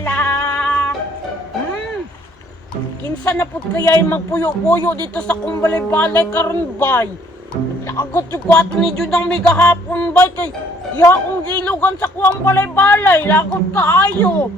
la. Kinsa na pud kaya yung magpuyo-puyo dito sa kong balay-balay karon bay. Nakagot yung kwato ni Junang may gahapon bay kay iya akong gilugan sa kuwang balay-balay. Lagot kaayo.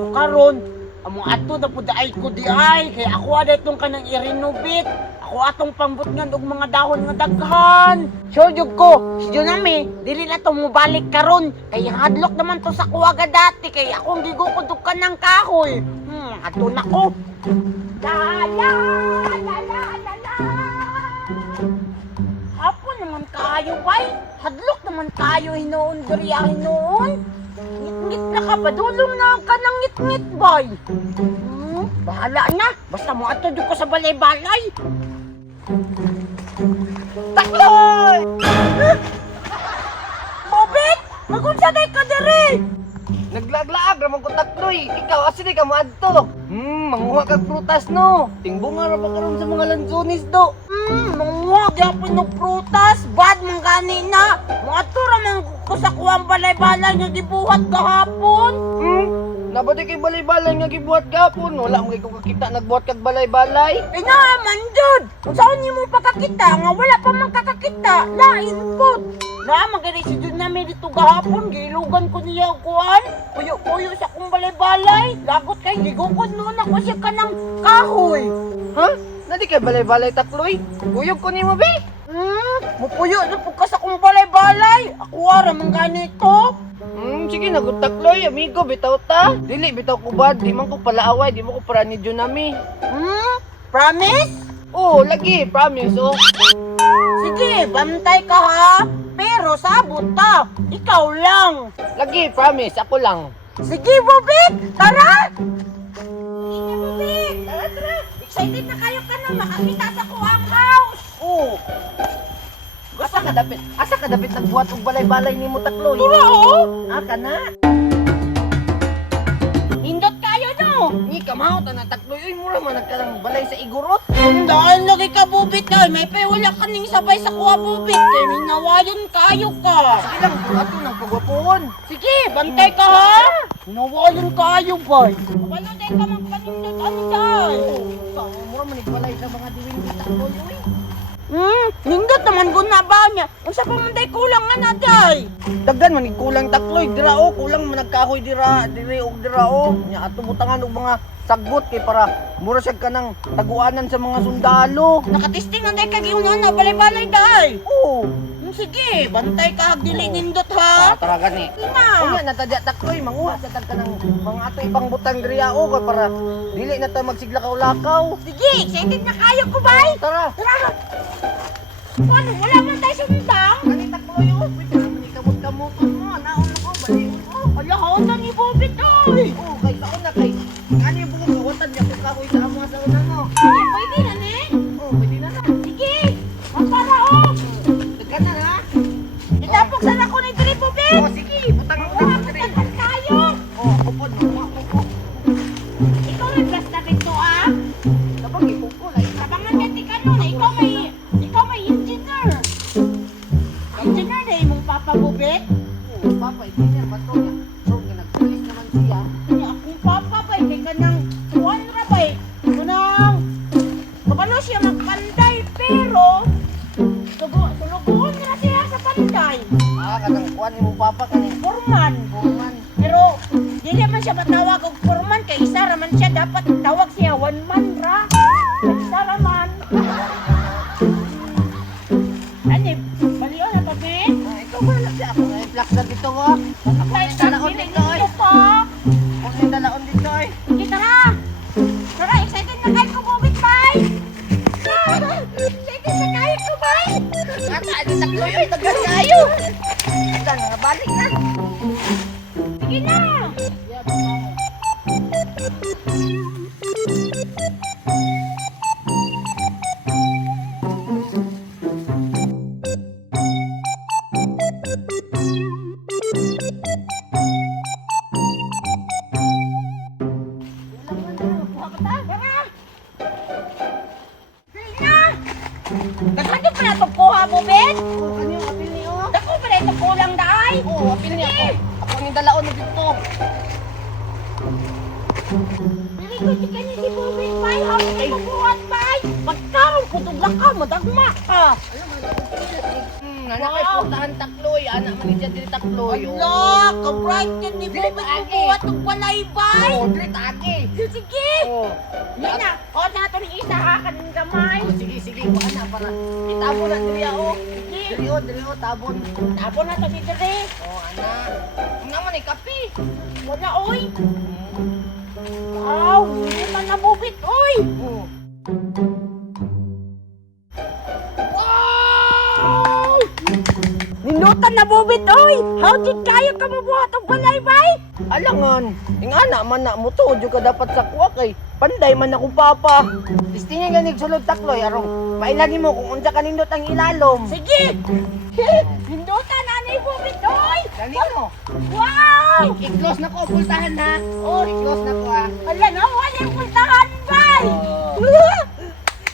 So karon, among ato na pud ay ko di ay kay ako ada itong kanang i-renovate. Ako atong pambutngan og mga dahon nga daghan. Sure ko, si Junami, dili na to mobalik karon kay hadlok naman to sa kuwaga dati kay akong gigukod og kanang kahoy. Ato na ko. La la la la la la. Hapon naman kayo bay. Hadlok naman kayo hinuon diriya hinuon. Ngit-ngit na ka ba? Dulong na ka ng ngit-ngit bay. Bahala na. Basta mo ato dyan ko sa balay-balay. Takloy! Bobit! Magunsa day ka diri! Naglaag-laag ramang ko Takloy. Ikaw asili ka maadto. Manguha kag prutas no. Tingbunga ra pa karon sa mga lansones do. Manguha gyapon ng prutas. Bad man gani na. Mga tura man ko sa kuwang balay-balay nga gibuhat kahapon. Nabati kay balay-balay nga gibuhat gapon. Wala mo kay ko kakita nagbuhat kag balay-balay. Ay naman jud. Kung saan niyo mo pakakita nga wala pa man kakakita. Lain pod. Naman gani si Jud namin dito gahapon. Gilugan ko niya kuan. Puyo-puyo sa kong balay-balay. Lagot kay gigukod noon ako siya kanang kahoy. Ha? Nadi kay balay-balay Takloy. Kuyog ko nimo be. Mupuyo na po ka sa kong balay-balay. Ako ara man ganito. Sige na gud Takloy, amigo bitaw ta. Dili bitaw ko bad, di man ko palaaway, di mo ko para ni Junami. Promise? Oh, lagi, promise oh. Sige, bantay ka ha. Pero sabot ta. Ikaw lang. Lagi, promise, ako lang. Sige, Bobit! Tara! Sige, Bobit! Tara, tara! Excited na kayo ka na makakita sa kuwang house! Oh. Asa ka dapit nagbuhat og balay-balay nimo Takloy? Tara, oh! Kana? Nindot kayo, no? Ni kamaw ta na Takloy, uy mura man nagkarang balay sa igurot. Dahil lagi ka, Bobit, ay. May wala ka ning sabay sa kuwa, Bobit. Kaya minawayon kayo ka. Sige lang, ato nang pagwapuhon. Sige, bantay ka ha! Minawayon kayo, boy. Wala din ka magpanindot, ano day? Sa mura man balay sa mga diwing ni Takloy, uy. Nindot naman guna ba niya? Kung sa pamanday kulang nga na, day. Daghan man kulang Takloy, dira o kulang man nagkahoy diri og dira o. Nya ato butangan og mga sagbot kay para mura siya kanang taguanan sa mga sundalo. Nakatisting na day kagiunan na balay-balay, day. Oo. Sige, bantay ka hagdili nindot ha. Tara gani. Ina. Unya natadya Takloy, manguha sa tag kanang mga ato ibang butang diri o kay para dili na ta magsiglakaw-lakaw. Sige, excited na kayo ko, bay. Tara. Tara. Ano, wala man tayo sundang? Kani Takloy o, pwede naman ikamot-kamot mo. Naon ako bali mo. Ala, hawatan ni Bobit, ay. Oh, kay kaon na kay. Ano yung buong kawatan niya kung kahoy sa amo sa una mo? Sige, pwede na, ne? Oh, pwede na na. Sige, magpara, oh. Daghan na na. Itapok sana ko ni Diri, Bobit. Oh, sige, butang mo na diri. Magpapag tayo. Oh, upod mo. Ikaw may basta rito, ah. Kapag ipuko lang. Abangan ka, tika nun. Ikaw may engineer. Engineer na imong papa, Bobit. Oh, papa, engineer ba to? So, nagpulis naman siya. Kanya akong papa, bay. Kaya ka nang tuwan ra, bay. Kunang, kapano siya magpanday, pero sulubuhon na siya sa panday. Kanang kuhan mo papa kanang Forman. forman. Pero, dili man siya matawag og forman. Kay isa raman siya, dapat tawag siya one man ra. Kay isa raman. Ani, baliw na Bobit. Ikaw ba na siya? Ako na i-flax na dito ko. Ako na yung dalaon dito eh. Ako na yung dalaon dito eh. Sige, tara! Tara, excited na kayo ko, Bobit, bay! Excited na kayo ko, bay! Kata, ano Takloy, ay, tagal kayo. Ito na, balik na. Sige na! Daghan pa na pagkuha, Bobit? Oh, kanyo, apil niyo. Dako pa na ito kulang, daay? Oh, apil niya ako. Ako yung dalaon na dito. Dili ko di kani si Bobit bay, how kay mabuhat bay. Pagkaron putog lakaw madagma ka. Anak kay putahan takloy, anak man siya diri takloy. Ala, ka-bright yan ni Bobit mabuhat og balay bay. Oh, diri taki. Sige. Oh. Nina, o na to ni isa ha kaning gamay. Oh, sige, ko ana para itabo na diri oh. Sige. Diri oh, tabon. Tapon na to si Dre. Oh, ana. Nga man ay kape. Wala oy. Aw, hindi man na Bobit oy. Oh. Wow! Ninutan na Bobit oy. How did kayo ka mabuhat og balay bay? Alangan, ing ana man na mo to, ka dapat sa kuwa kay panday man ako papa. Distingin ganig sulod takloy arong mailani mo kung unsa kanindot ang ilalom. Sige. Ninutan na ni Bobit oy. Dali mo. Wow! I-close na ko, pultahan ha. Oh, i-close na ko ha. Ala no, wala yung puntahan bay.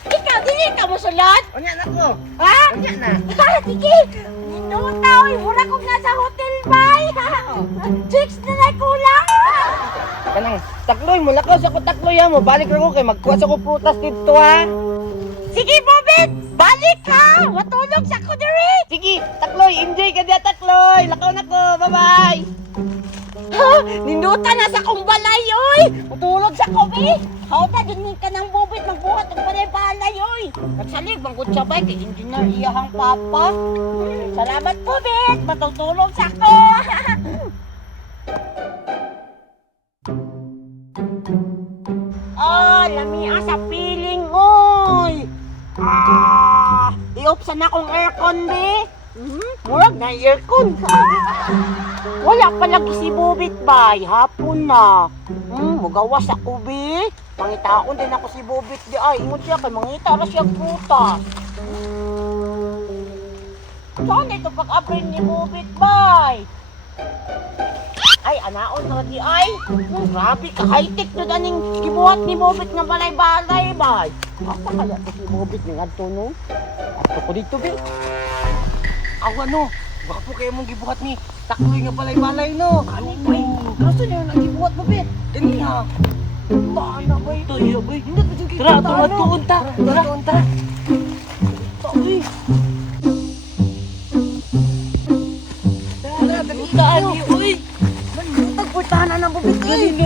Ikaw, dili ka mo sulat? Unya na ko. Ha? Unya na. Sige. Ninuta oy, mura kong nasa hotel bay. Chicks na na kulang. Kanang takloy mo lakaw sa ko takloy ha mo. Balik ra ko kay magkuha sa ko prutas dito ha. Sige, Bobit! Balik ka! Matulog sa ko diri! Sige, takloy, enjoy ka diya takloy. Lakaw na ko. Bye-bye. Ha? Ninuta na sa kong balay, oy! Matulog sa kobi! Hawta, dinig ka ng Bobit, magbuhat ang balay-balay, oy! Nagsalig, manggod siya ba? Kay engineer iyahang papa. Salamat, Bobit! Matutulog sa ko! Lamia sa piling, oy! I-opsan na akong aircon, be! Murag na aircon. Wala pa lagi si Bobit, bay. Hapon na. Magawas ako, be. Pangitaon din ako si Bobit, di ay. Ingon siya kay mangita ra siya prutas. Saan ito pag-abrin ni Bobit, bay? Ay, anaon na di ay. Grabe ka, high-tech na daning gibuhat ni Bobit nga balay-balay, bay. Asa kaya ito si Bobit ni ngadto, no? Ato ko dito, be. Aw ano, gwapo kayo mong gibuhat ni takloy nga balay-balay no. Ani, bay. Gusto niyo nang gibuhat mo bet. Kaniya. Baan na, bay? Tayo bay. Hindi pa jud Tara, tuon ta. Tara. Uy. Tara, dali Taagi, uy. Tagpurtahan na ng bubit eh.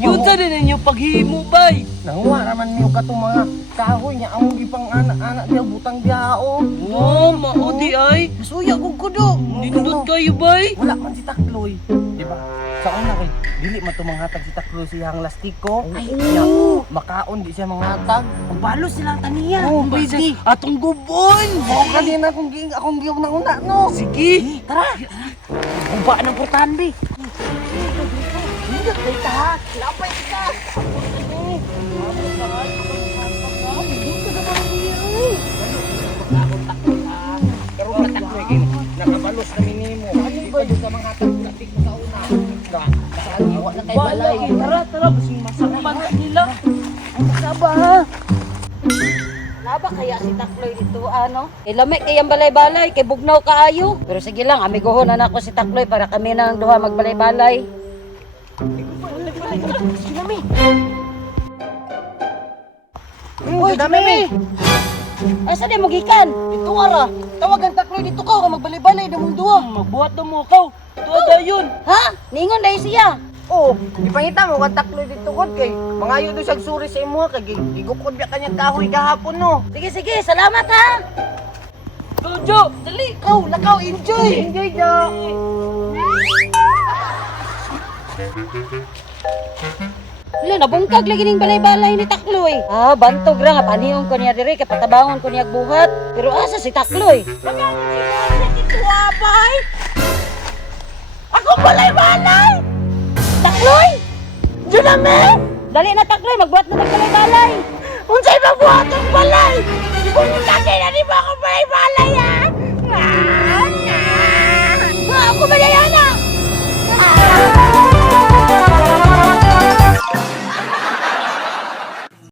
Yun sa din ninyo paghimo bay. Nanguha naman niyo katong mga kahoy niya among gipang anak-anak diya butang diya o. No, mao di ay. Suya gud kudo. Nindot kayo bay. Wala man si Takloy. Di ba? Sa una kay dili man to manghatag si Takloy siyang lastiko. Ya, makaon di siya manghatag. Ang balos silang taniya. Oh, bay atong gubon. Mo kanina akong giyog na una no. Sige. Tara. Uba ng portahan bi. Hindi kita ha. Lapay ka. Pero matakloy gini. Nakabalos kami nimo. Ano ba yung sa mga tatik sa una? Saan iwa na kay balay. Tara, basing masakpan nila. Saba ha? Laba kaya si Takloy dito, ano? Kay lamay kay ang balay-balay, kay bugnaw kaayo. Pero sige lang, amigohon na ako si Takloy para kami nang duha magbalay-balay. Sinami! Uy, dami. Asa di mo gikan? Dito ara. Tawagan Takloy dito ka magbalay-balay damong duwa. Magbuhat na mo kaw. Tuwa dayon. Ha? Ningon dahil siya. Oh, ipangita mo kan Takloy dito kod kay mangayo do siyang suri sa imo kay gigukod biya kanya kahoy gahapon no. Sige, sige, salamat ha! Jojo, dali. Lakaw, enjoy. Enjoy jo. Wala, nabungkag lagi ning balay-balay ni Takloy. Ah, bantog ra nga panihon ko niya diri kay patabangon ko niya buhat. Pero asa si Takloy? Magano si Bobit dito abay? Ako balay-balay! Takloy! Diyo na me! Dali na Takloy, magbuhat na ng balay-balay! Unsay magbuhat ang balay?